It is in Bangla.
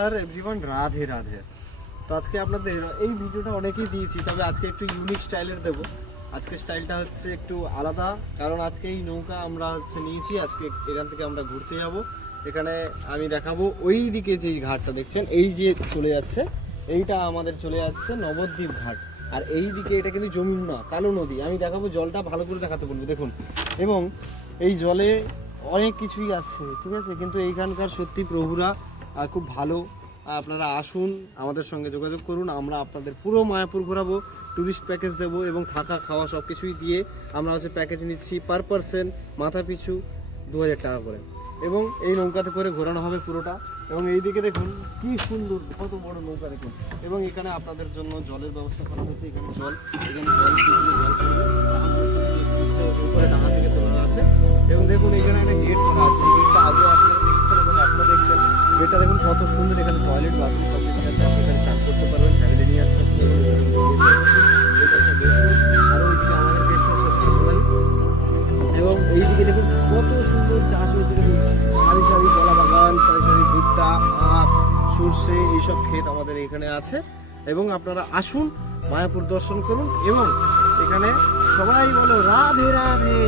আর এভরিওয়ান, রাধে রাধে। তো আজকে আপনাদের এই ভিডিওটা অনেকেই দিয়েছি, তবে আজকে একটু ইউনিক স্টাইলের দেবো। আজকে স্টাইলটা হচ্ছে একটু আলাদা, কারণ আজকে এই নৌকা আমরা নিয়েছি। আজকে এখান থেকে আমরা ঘুরতে যাব। এখানে আমি দেখাবো ওই দিকে যেই ঘাটটা দেখছেন, এই যে চলে যাচ্ছে, এইটা আমাদের চলে যাচ্ছে নবদ্বীপ ঘাট। আর এই দিকে এটা কিন্তু যমুনা, কালো নদী। আমি দেখাবো, জলটা ভালো করে দেখাতে বলবো, দেখুন। এবং এই জলে অনেক কিছুই আছে, ঠিক আছে, কিন্তু এইখানকার সত্যি প্রভুরা খুব ভালো। আপনারা আসুন, আমাদের সঙ্গে যোগাযোগ করুন, আমরা আপনাদের পুরো মায়াপুর ঘোরাবো, ট্যুরিস্ট প্যাকেজ দেবো এবং থাকা খাওয়া সব কিছুই দিয়ে আমরা প্যাকেজ নিচ্ছি পার পারসন মাথা পিছু 2000 টাকা করে। এবং এই নৌকাতে করে ঘোরানো হবে পুরোটা। এবং এই দিকে দেখুন কি সুন্দর, কত বড় নৌকা দেখুন। এবং এখানে আপনাদের জন্য জলের ব্যবস্থা করা হয়েছে। এখানে জল উপরে ডাঙা থেকে তোলা আছে। এবং দেখুন এখানে একটা গেট করা আছে, গেটটা আগেও আপনারা দেখছেন এবং এখনো দেখছেন। গেটটা দেখুন কত সুন্দর। এখানে টয়লেট বাথরুম সব কিছু আছে, আপনি এখানে চান করতে পারবেন, ফ্যামিলি নিয়ে আসতে পারবেন। আর ওইদিকে আমাদের গেস্ট হাউস স্পেশালি। এবং এইদিকে দেখুন কত সুন্দর চাষ হয়েছে, দেখুন সারি সারি কলা বাগান, সারি সারি ভুট্টা, আখ, সর্ষে, এইসব ক্ষেত আমাদের এখানে আছে। এবং আপনারা আসুন, মায়াপুর দর্শন করুন। এবং এখানে সবাই বলো রাধে রাধে।